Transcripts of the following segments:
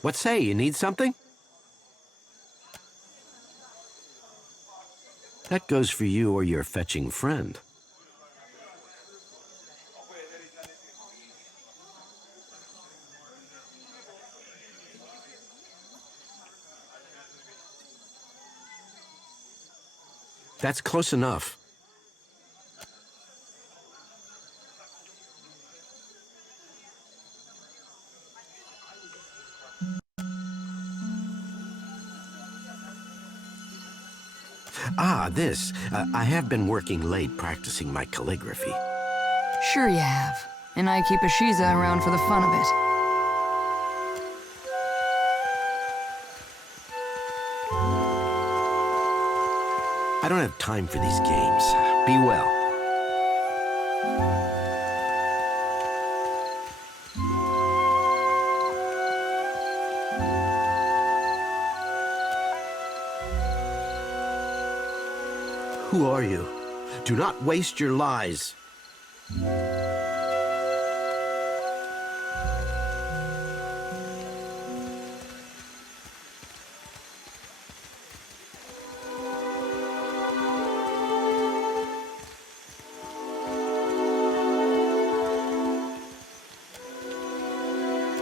What say, you need something? That goes for you or your fetching friend. That's close enough. Ah, this. I have been working late practicing my calligraphy. Sure you have. And I keep a Shiza around for the fun of it. I don't have time for these games. Be well. Who are you? Do not waste your lies.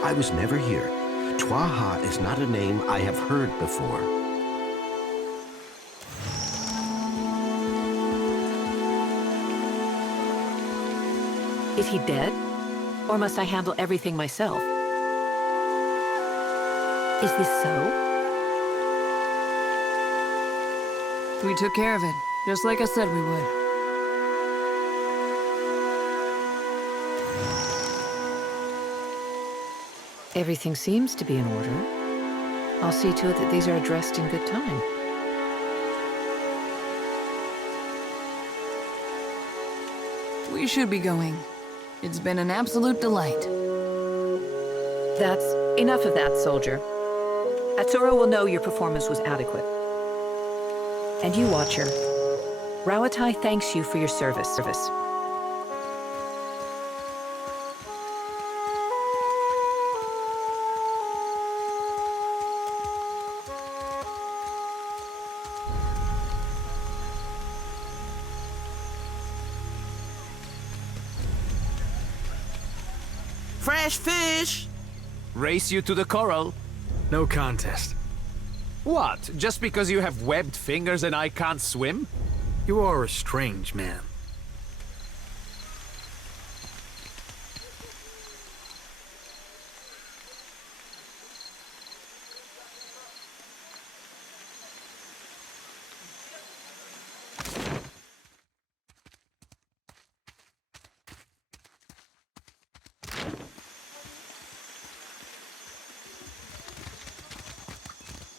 I was never here. Twaha is not a name I have heard before. Is he dead? Or must I handle everything myself? Is this so? We took care of it, just like I said we would. Everything seems to be in order. I'll see to it that these are addressed in good time. We should be going. It's been an absolute delight. That's enough of that, soldier. Atsura will know your performance was adequate. And you, Watcher. Rawatai thanks you for your service. Fresh fish! Race you to the coral. No contest. What? Just because you have webbed fingers and I can't swim? You are a strange man.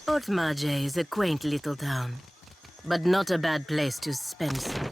Otmaje is a quaint little town, but not a bad place to spend some.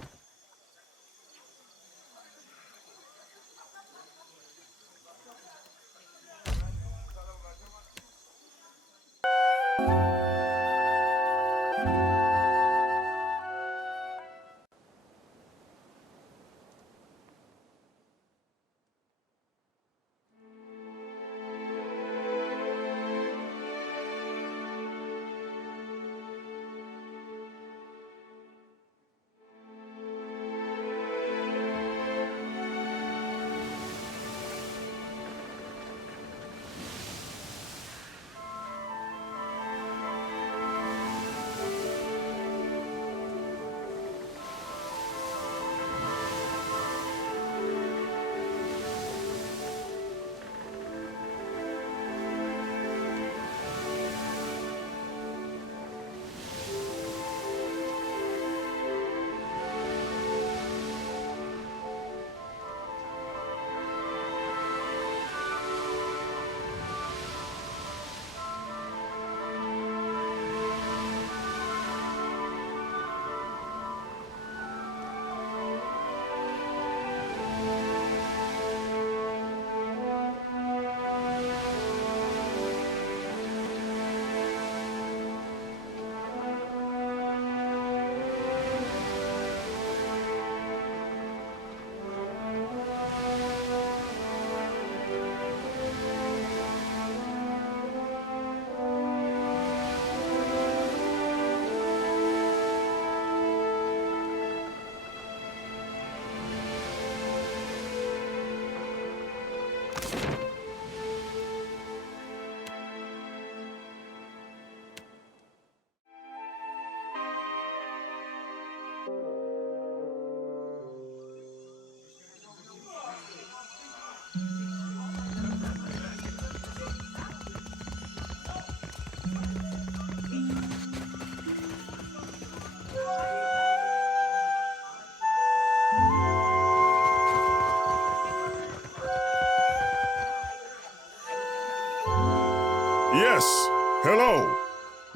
Yes. Hello.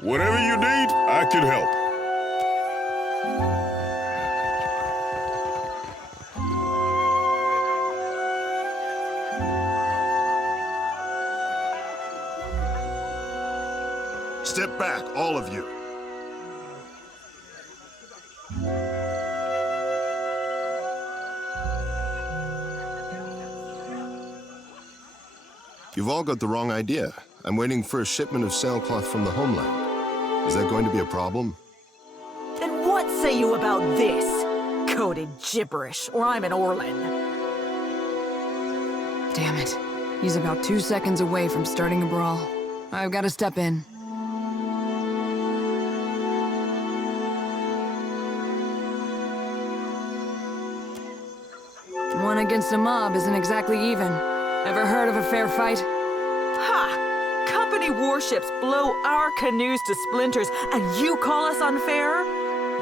Whatever you need, I can help. Step back, all of you. You've all got the wrong idea. I'm waiting for a shipment of sailcloth from the homeland. Is that going to be a problem? And what say you about this? Coded gibberish, or I'm an Orlan. Damn it. He's about 2 seconds away from starting a brawl. I've got to step in. One against a mob isn't exactly even. Ever heard of a fair fight? Ha! Company warships blow our canoes to splinters, and you call us unfair?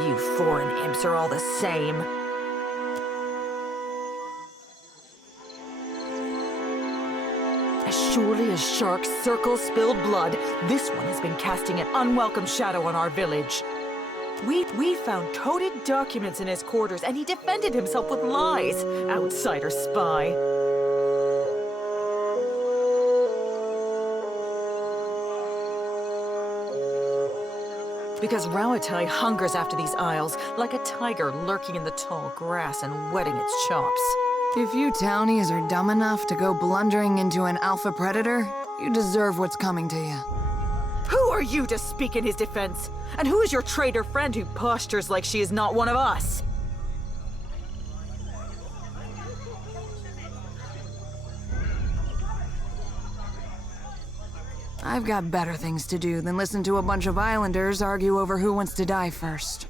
You foreign imps are all the same. As surely as sharks circle spilled blood, this one has been casting an unwelcome shadow on our village. We found coded documents in his quarters, and he defended himself with lies. Outsider spy. Because Rauatai hungers after these isles, like a tiger lurking in the tall grass and whetting its chops. If you townies are dumb enough to go blundering into an alpha predator, you deserve what's coming to you. Who are you to speak in his defense? And who is your traitor friend who postures like she is not one of us? I've got better things to do than listen to a bunch of islanders argue over who wants to die first.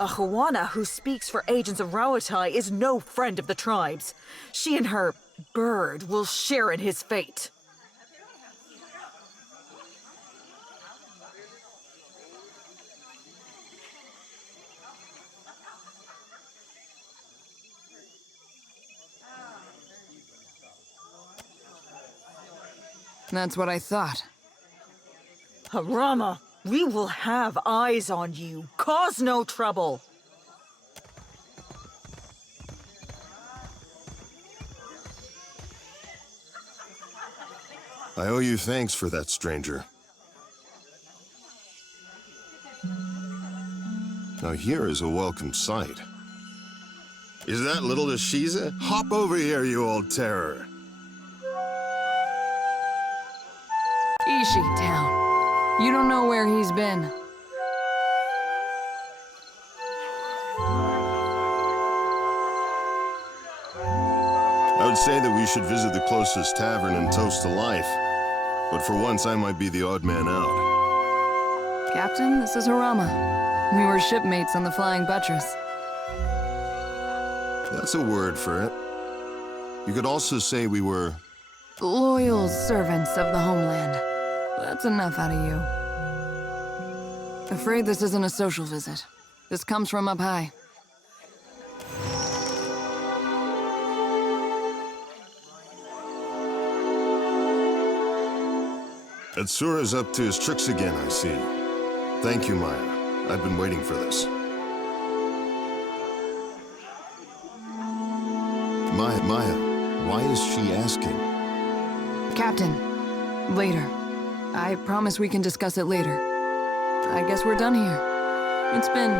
A Huana who speaks for agents of Rauatai is no friend of the tribes. She and her bird will share in his fate. That's what I thought. Harama, we will have eyes on you. Cause no trouble. I owe you thanks for that, stranger. Now here is a welcome sight. Is that little Ashiza? Hop over here, you old terror. Ishi town. You don't know where he's been. I would say that we should visit the closest tavern and toast to life. But for once, I might be the odd man out. Captain, this is Harama. We were shipmates on the Flying Buttress. That's a word for it. You could also say we were... Loyal servants of the homeland. That's enough out of you. Afraid this isn't a social visit. This comes from up high. Atsura's up to his tricks again, I see. Thank you, Maya. I've been waiting for this. Maya, why is she asking? Captain, later. I promise we can discuss it later. I guess we're done here. It's been,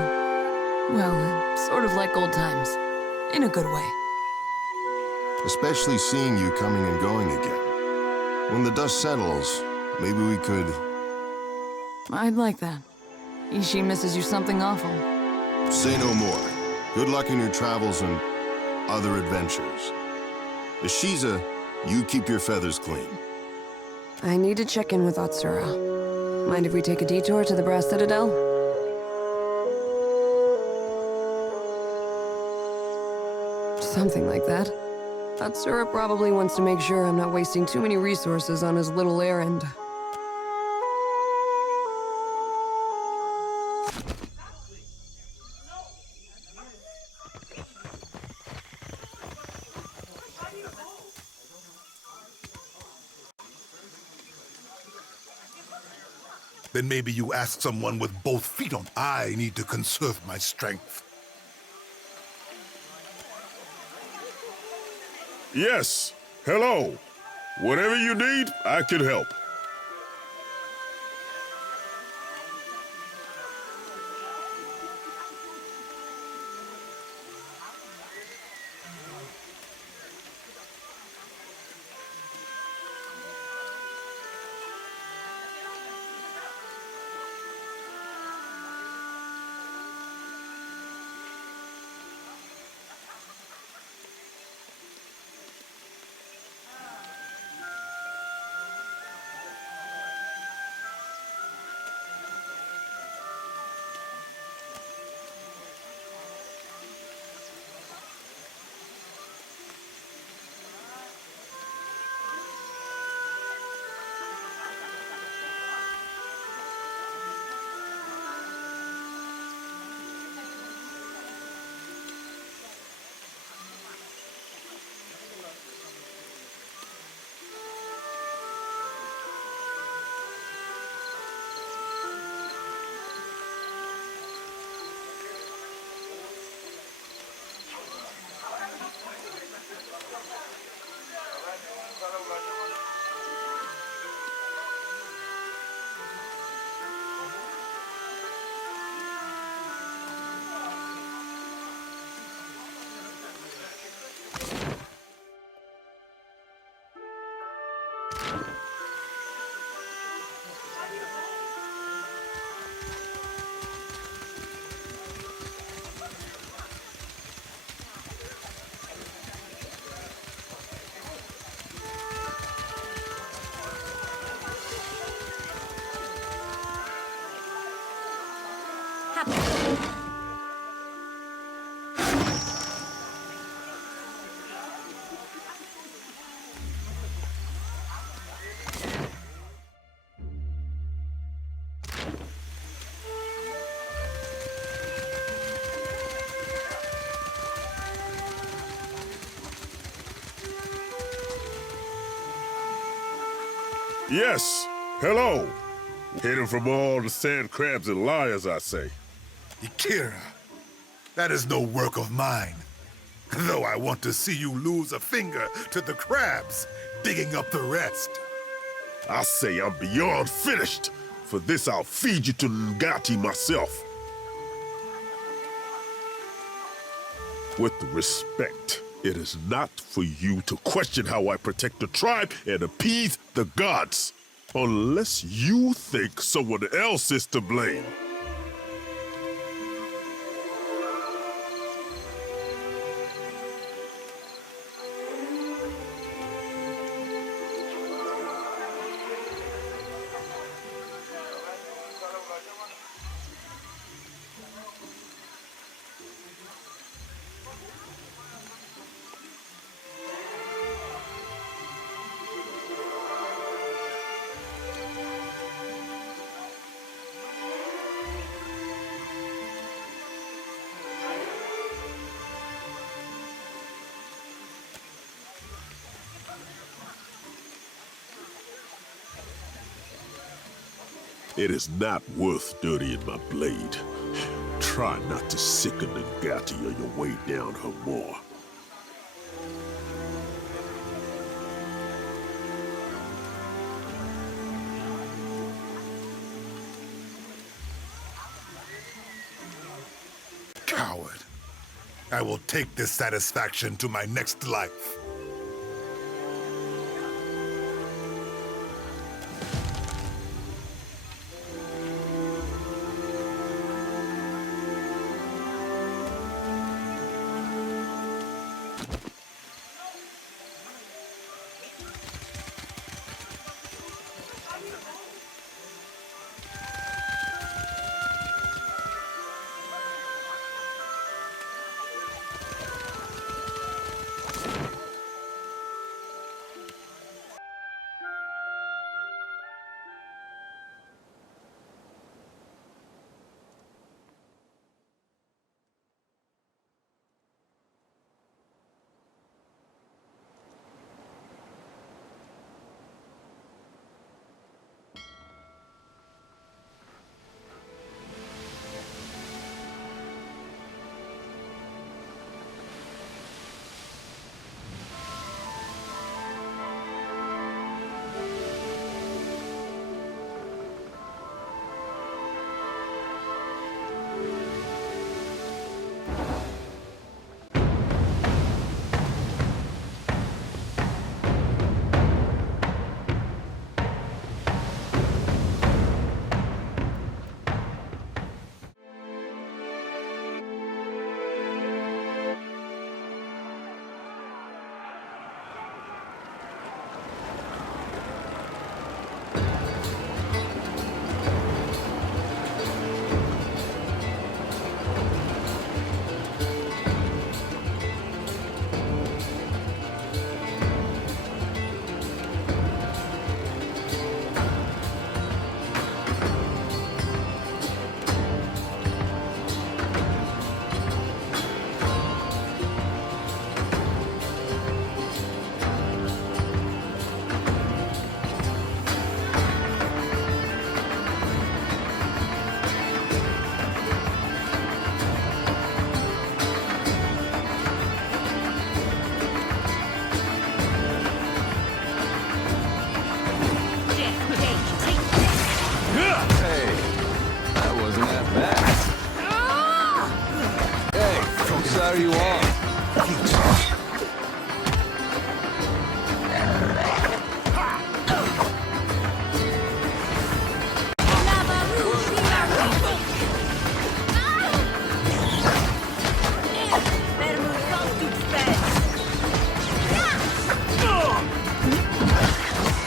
well, sort of like old times. In a good way. Especially seeing you coming and going again. When the dust settles, maybe we could... I'd like that. Ishi misses you something awful. Say no more. Good luck in your travels and other adventures. Ashiza, you keep your feathers clean. I need to check in with Atsura. Mind if we take a detour to the Brass Citadel? Something like that. Atsura probably wants to make sure I'm not wasting too many resources on his little errand. Then maybe you ask someone with both feet on. I need to conserve my strength. Yes. Hello. Whatever you need, I can help. Yes. Hello. Hidden from all the sand crabs and liars, I say. Ikira, that is no work of mine. Though I want to see you lose a finger to the crabs, digging up the rest. I say I'm beyond finished. For this, I'll feed you to Ngati myself. With respect, it is not for you to question how I protect the tribe and appease the gods. Unless you think someone else is to blame. It is not worth dirtying my blade. Try not to sicken Ngati on your way down her more. Coward. I will take this satisfaction to my next life. Are you on?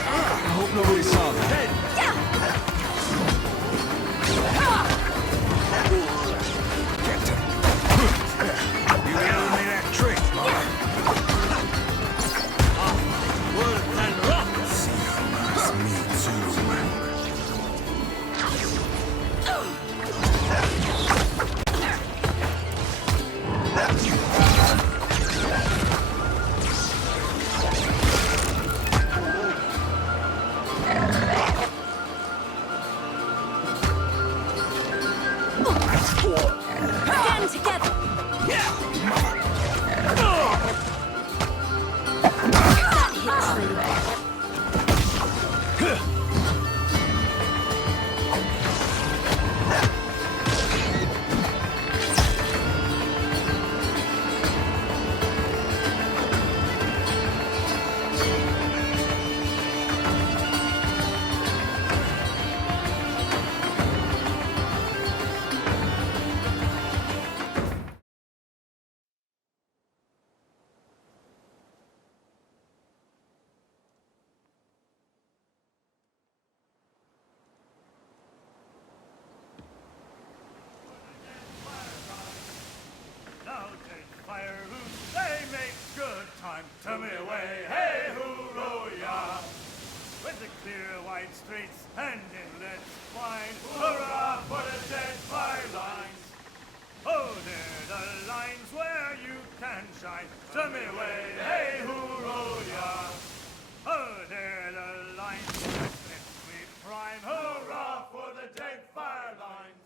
I hope nobody saw that. Stand together! That hits pretty well. Now Deadfire, who they make good time. Tell me away, hey hooroo ya! With the clear wide streets and inlets fine, hurrah for the Deadfire lines! Oh, they're the lines where you can shine. Tell me away, hey hooroo ya! Oh, they're the lines that we prime. Hurrah for the Deadfire lines!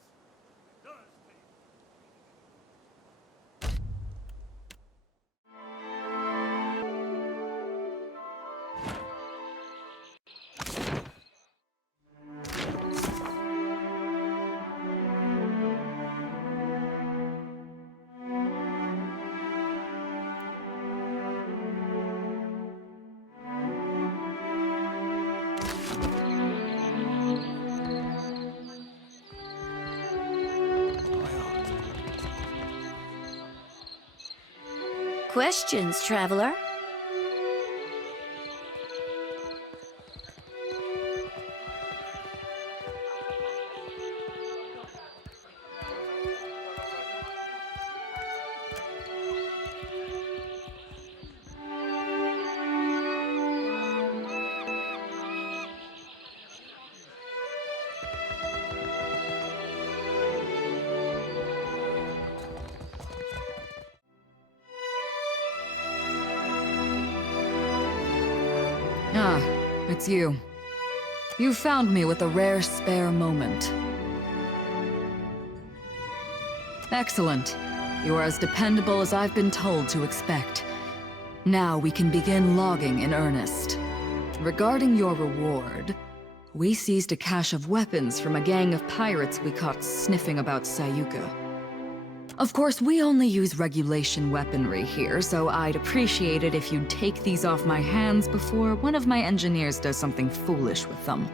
Questions, traveler? Ah, it's you. You found me with a rare spare moment. Excellent. You are as dependable as I've been told to expect. Now we can begin logging in earnest. Regarding your reward, we seized a cache of weapons from a gang of pirates we caught sniffing about Sayuka. Of course, we only use regulation weaponry here, so I'd appreciate it if you'd take these off my hands before one of my engineers does something foolish with them.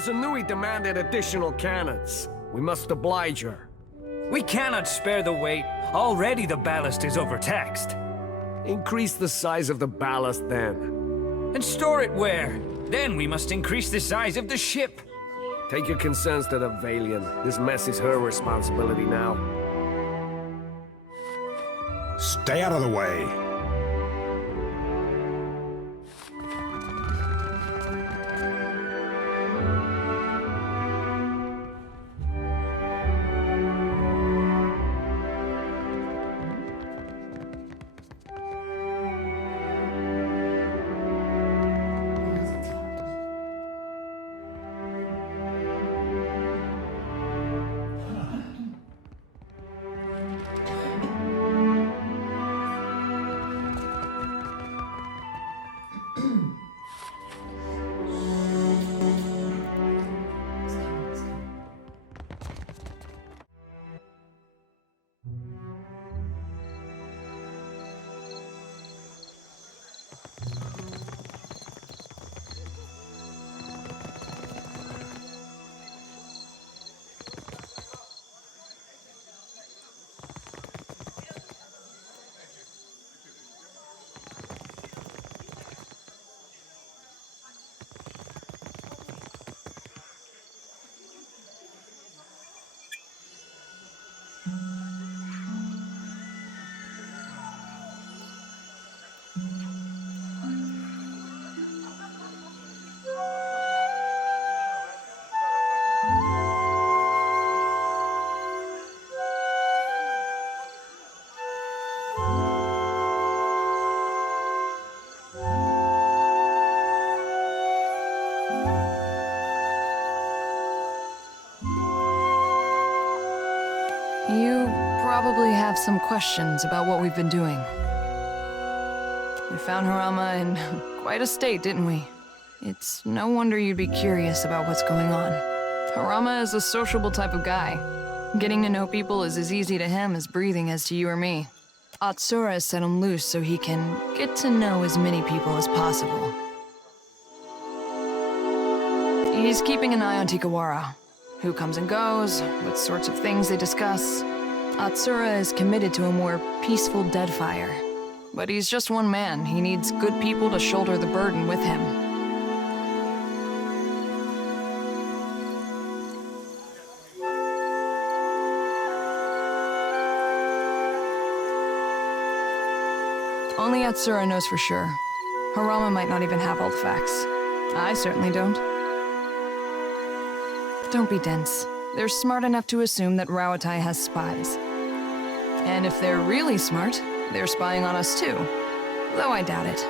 Hazanui demanded additional cannons. We must oblige her. We cannot spare the weight. Already the ballast is overtaxed. Increase the size of the ballast then. And store it where? Then we must increase the size of the ship. Take your concerns to the Valiant. This mess is her responsibility now. Stay out of the way. You probably have some questions about what we've been doing. We found Harama in quite a state, didn't we? It's no wonder you'd be curious about what's going on. Harama is a sociable type of guy. Getting to know people is as easy to him as breathing is to you or me. Atsura set him loose so he can get to know as many people as possible. He's keeping an eye on Tikawara. Who comes and goes, what sorts of things they discuss. Atsura is committed to a more peaceful Deadfire. But he's just one man. He needs good people to shoulder the burden with him. Only Atsura knows for sure. Harama might not even have all the facts. I certainly don't. Don't be dense. They're smart enough to assume that Rawatai has spies. And if they're really smart, they're spying on us too. Though I doubt it.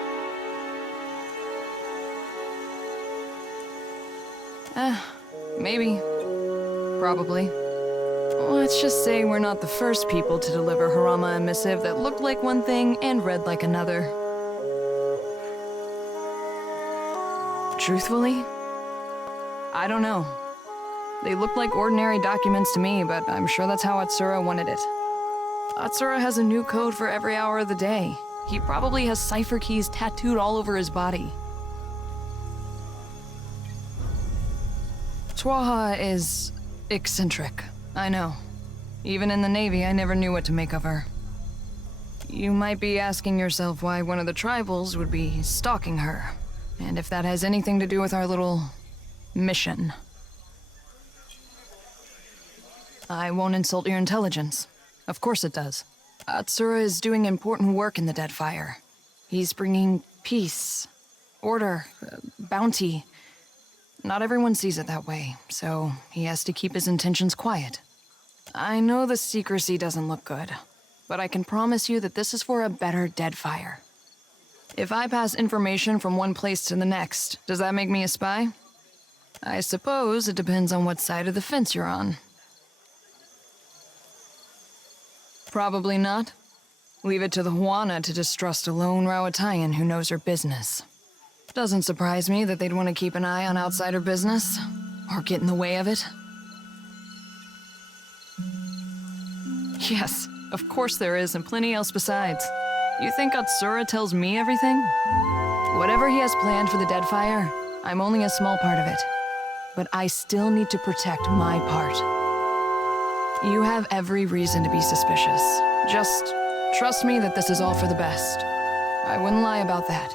Maybe. Probably. Let's just say we're not the first people to deliver Harama a missive that looked like one thing and read like another. Truthfully, I don't know. They look like ordinary documents to me, but I'm sure that's how Atsura wanted it. Atsura has a new code for every hour of the day. He probably has cipher keys tattooed all over his body. Twaha is eccentric, I know. Even in the Navy, I never knew what to make of her. You might be asking yourself why one of the tribals would be stalking her. And if that has anything to do with our little mission. I won't insult your intelligence. Of course it does. Atsura is doing important work in the Deadfire. He's bringing peace, order, bounty. Not everyone sees it that way, so he has to keep his intentions quiet. I know the secrecy doesn't look good, but I can promise you that this is for a better Deadfire. If I pass information from one place to the next, does that make me a spy? I suppose it depends on what side of the fence you're on. Probably not. Leave it to the Huana to distrust a lone Rauatayan who knows her business. Doesn't surprise me that they'd want to keep an eye on outsider business, or get in the way of it. Yes, of course there is, and plenty else besides. You think Atsura tells me everything? Whatever he has planned for the Deadfire, I'm only a small part of it. But I still need to protect my part. You have every reason to be suspicious. Just trust me that this is all for the best. I wouldn't lie about that.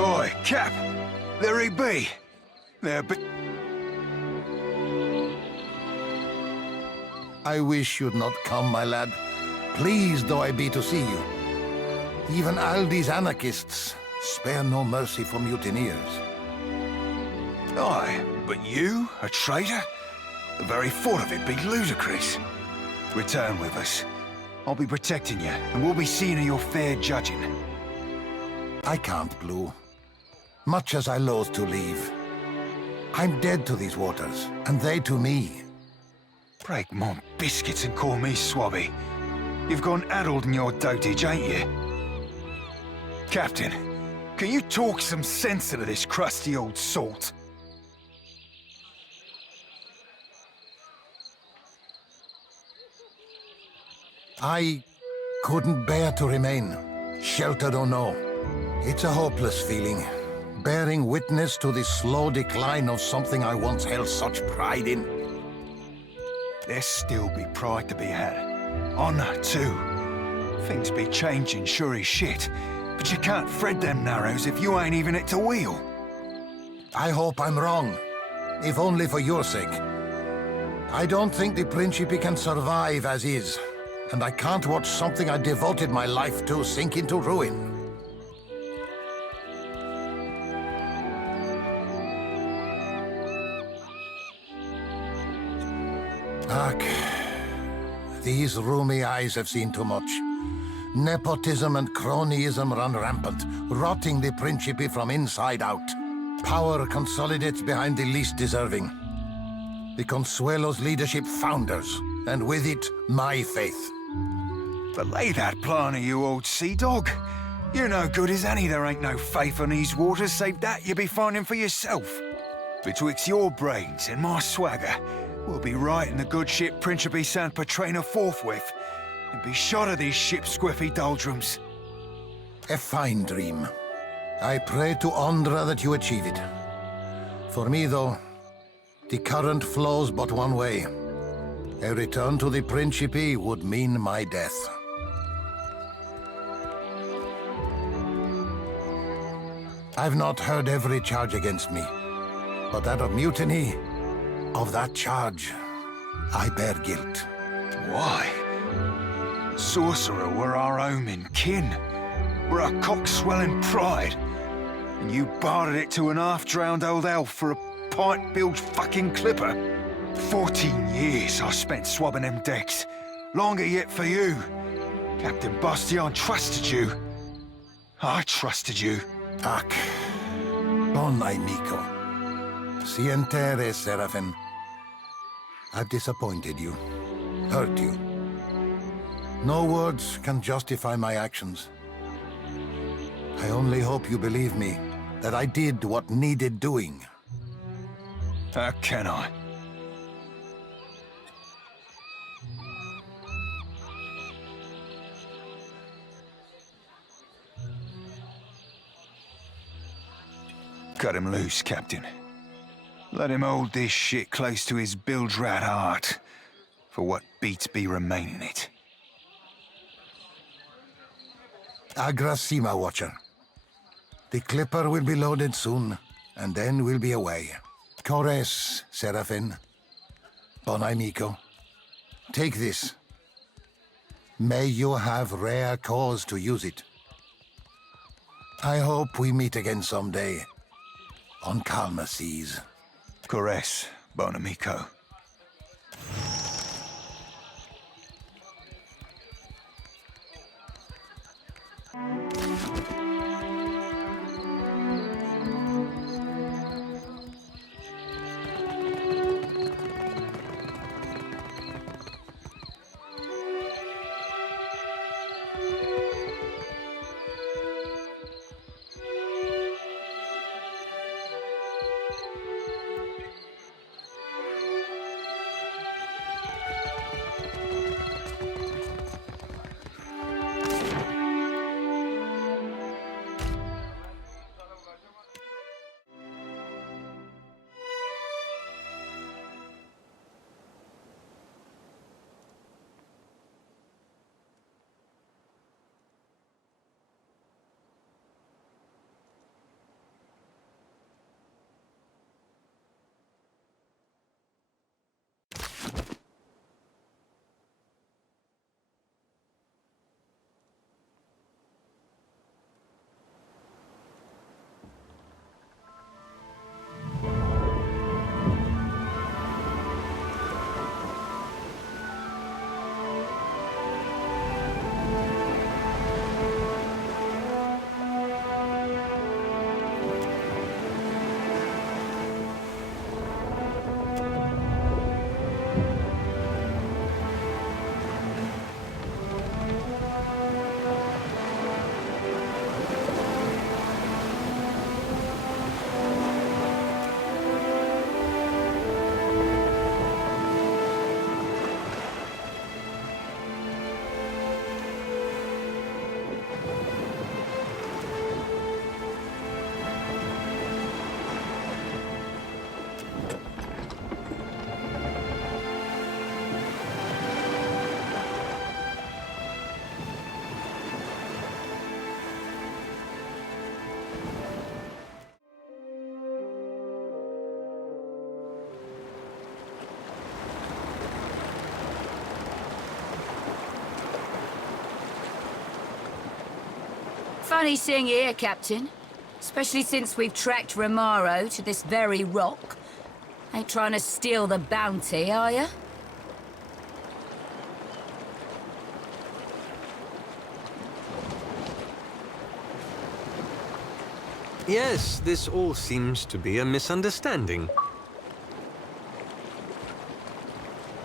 Oi, Cap! There he be! There be... I wish you'd not come, my lad. Pleased though I be to see you. Even Aldi's anarchists spare no mercy for mutineers. Aye, but you, a traitor? The very thought of it be ludicrous. Return with us. I'll be protecting you, and we'll be seeing to your fair judging. I can't, Blue. Much as I loathe to leave. I'm dead to these waters, and they to me. Break my biscuits and call me Swabby. You've gone addled in your dotage, ain't you? Captain, can you talk some sense into this crusty old salt? I couldn't bear to remain, sheltered or no. It's a hopeless feeling, bearing witness to the slow decline of something I once held such pride in. There still be pride to be had. Honor, too. Things be changing sure as shit, but you can't thread them narrows if you ain't even at the wheel. I hope I'm wrong, if only for your sake. I don't think the Principe can survive as is, and I can't watch something I devoted my life to sink into ruin. Ugh. These roomy eyes have seen too much. Nepotism and cronyism run rampant, rotting the Principe from inside out. Power consolidates behind the least deserving. The Consuelo's leadership founders, and with it, my faith. Belay that planner, you old sea dog. You're no good as any. There ain't no faith in these waters, save that you be finding for yourself. Betwixt your brains and my swagger, we'll be righting the good ship Principe San Petrina forthwith, and be shot of these ship squiffy doldrums. A fine dream. I pray to Ondra that you achieve it. For me, though, the current flows but one way. A return to the Principe would mean my death. I've not heard every charge against me, but that of mutiny, of that charge, I bear guilt. Why? Sorcerer were our home and kin. We're our cock-swelling pride. And you bartered it to an half-drowned old elf for a pint-bilged fucking clipper. 14 years I spent swabbing them decks. Longer yet for you. Captain Bastion trusted you. I trusted you. Ac. Bon amico. Sientere, Seraphin. I've disappointed you. Hurt you. No words can justify my actions. I only hope you believe me, that I did what needed doing. How can I? Cut him loose, Captain. Let him hold this shit close to his bilge-rat heart, for what beats be remaining it. Agrasima, Watcher. The clipper will be loaded soon, and then we'll be away. Cores, Seraphin. Bon amico. Take this. May you have rare cause to use it. I hope we meet again someday, on calmer seas. Cores, bon amico. Funny seeing you here, Captain. Especially since we've tracked Romaro to this very rock. Ain't trying to steal the bounty, are you? Yes, this all seems to be a misunderstanding.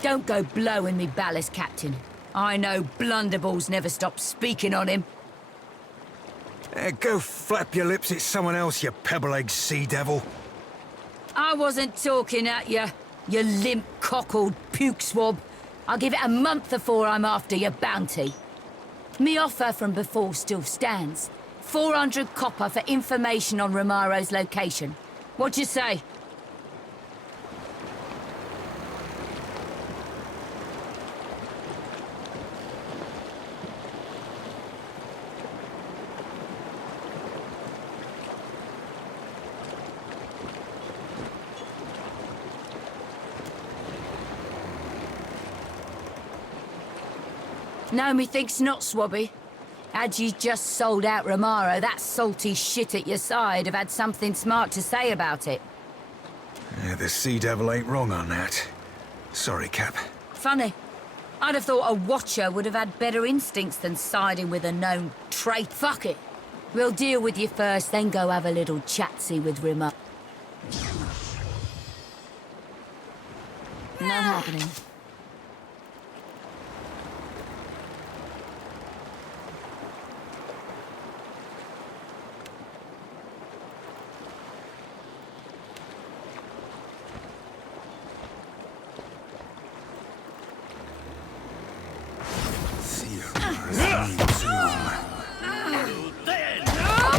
Don't go blowing me ballast, Captain. I know Blunderballs never stops speaking on him. Go flap your lips at someone else, you pebble-egg sea devil. I wasn't talking at you, you limp-cockled puke swab. I'll give it a month before I'm after your bounty. Me offer from before still stands. 400 copper for information on Romaro's location. What you say? No, methinks not, Swabby. Had you just sold out Romaro, that salty shit at your side have had something smart to say about it. The sea devil ain't wrong on that. Sorry, Cap. Funny. I'd have thought a watcher would have had better instincts than siding with a known traitor. Fuck it. We'll deal with you first, then go have a little chatsy with Romaro. Not happening.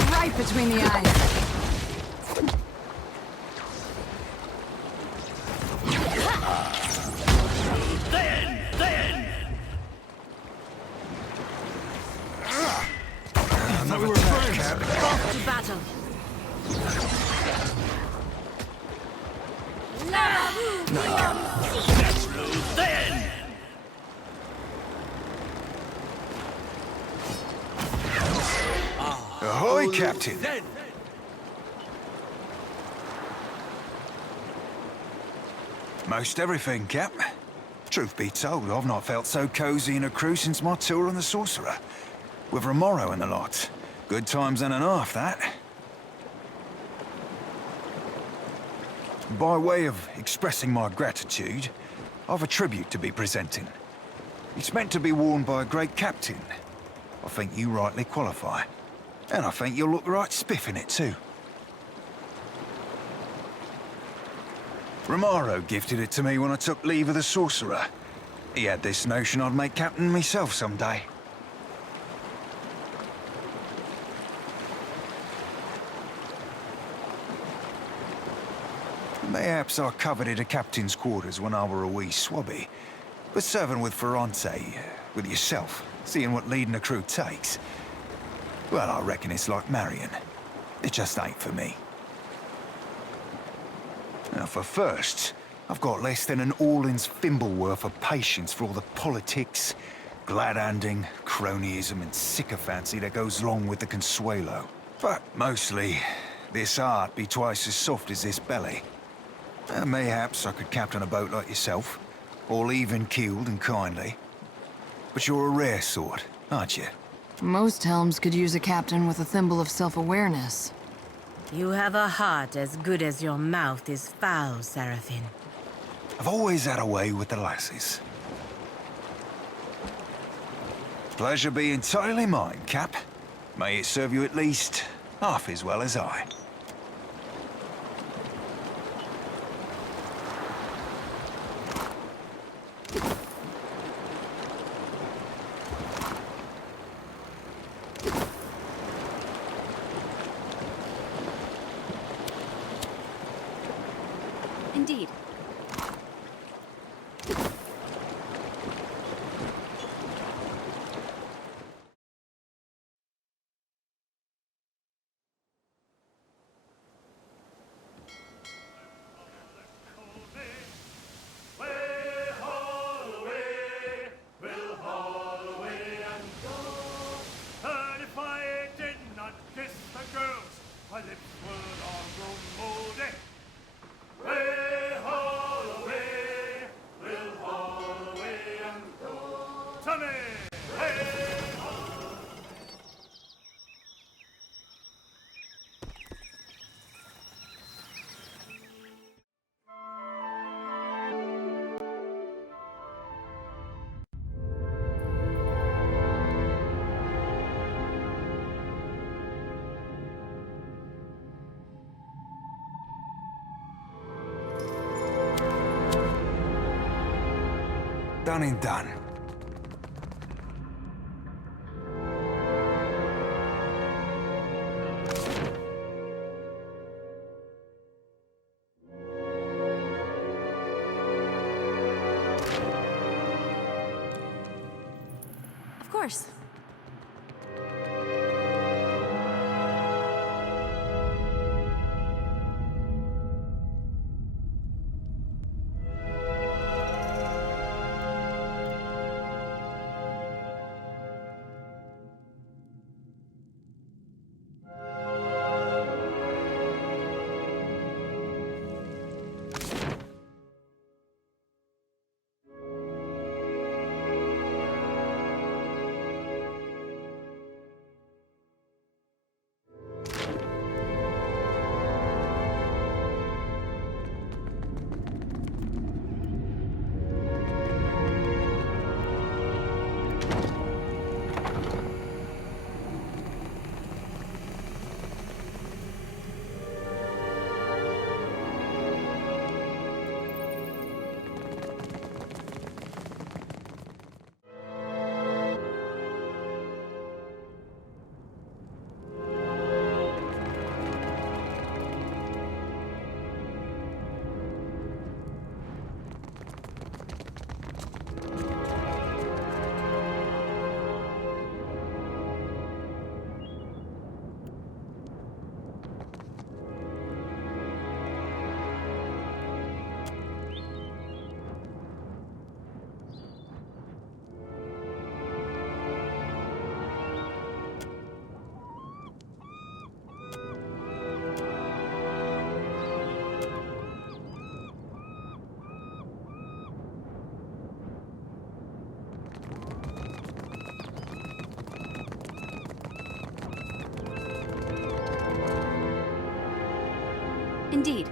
Right between the eyes. Another attack, Cap. Off to battle. Ahoy, Captain! Most everything, Cap. Truth be told, I've not felt so cozy in a crew since my tour on the Sorcerer. With Romaro and the lot. Good times and a half, that. By way of expressing my gratitude, I've a tribute to be presenting. It's meant to be worn by a great captain. I think you rightly qualify. And I think you'll look right spiff in it, too. Romaro gifted it to me when I took leave of the Sorcerer. He had this notion I'd make captain myself someday. Mayhaps I coveted a captain's quarters when I were a wee swabby. But serving with Ferrante, with yourself, seeing what leading a crew takes, well, I reckon it's like marrying. It just ain't for me. Now, for first, I've got less than an all-in's thimble worth of patience for all the politics, glad-handing, cronyism and sycophancy that goes along with the Consuelo. But mostly, this heart be twice as soft as this belly. Mayhaps I could captain a boat like yourself, all even-keeled and kindly. But you're a rare sort, aren't you? Most helms could use a captain with a thimble of self-awareness. You have a heart as good as your mouth is foul, Seraphin. I've always had a way with the lasses. Pleasure be entirely mine, Cap. May it serve you at least half as well as I. Indeed. Done and done. Of course. Indeed.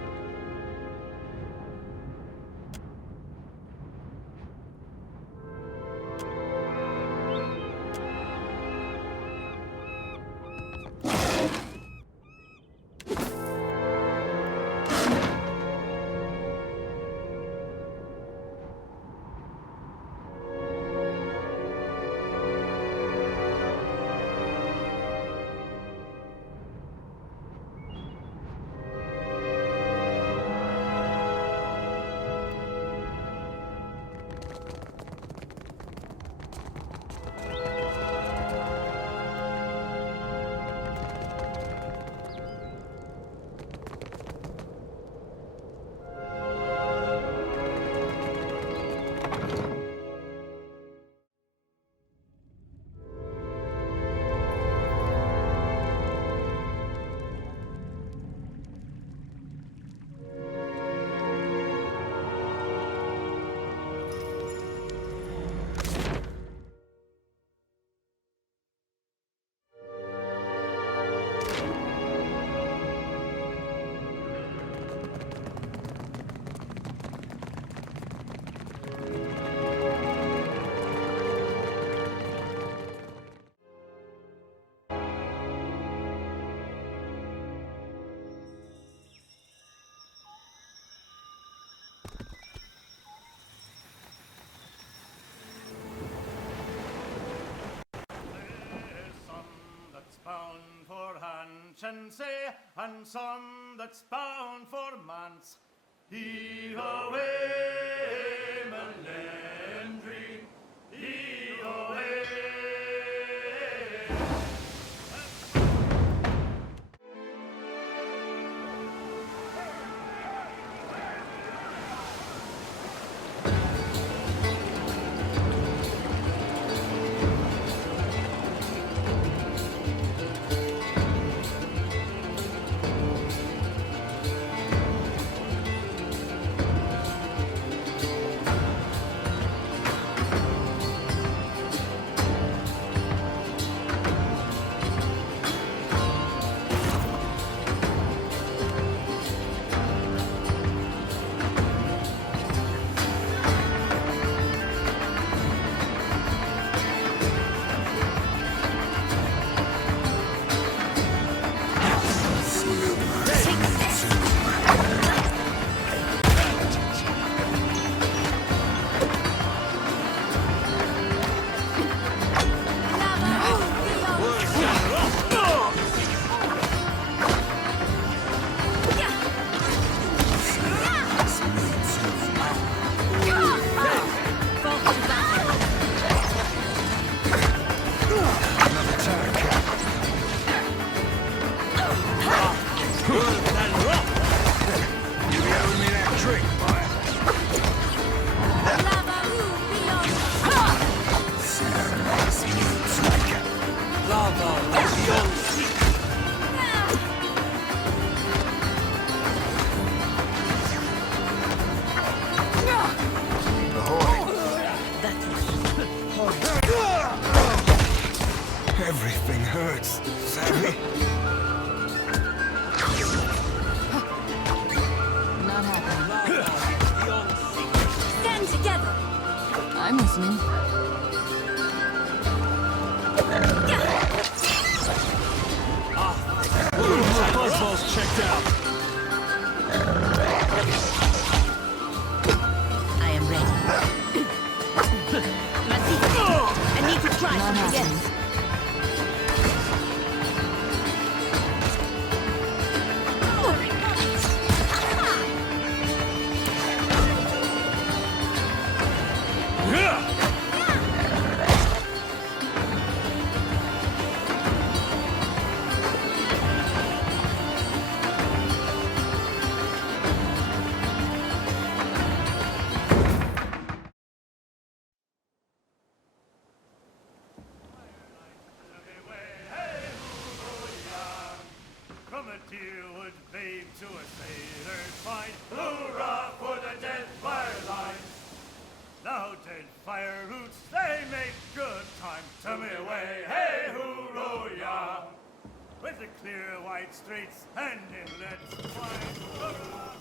Bound for Hanchancy, and some that's bound for Manse. Heave away, Melendry, heave away. Everything hurts, Sammy. Not happening. Stand together! I'm listening. Buzzball's checked out. I am ready. I need to try something else. From a deerwood babe to a sailor's find, hoorah for the Deadfire line! Now Deadfire roots, they make good time. Tell me away, hey hoorah! With the clear white straits and inlets wide, hoorah!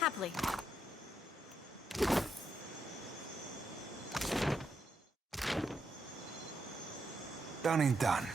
Happily. Done and done.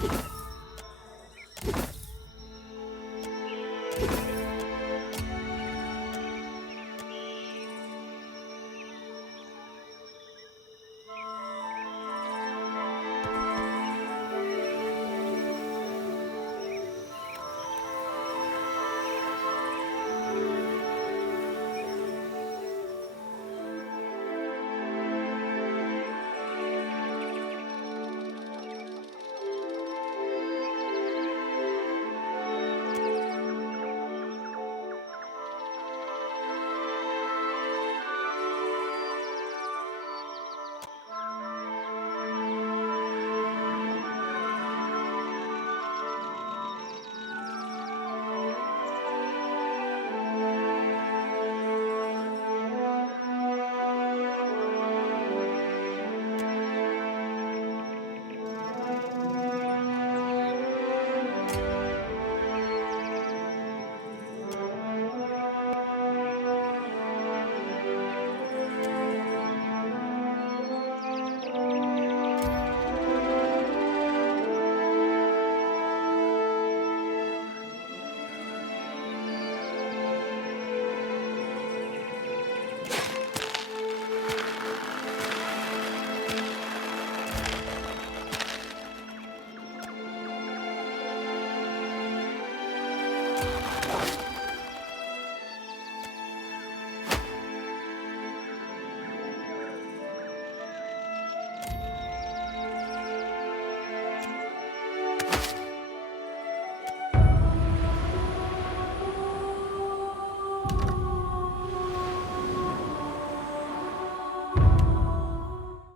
You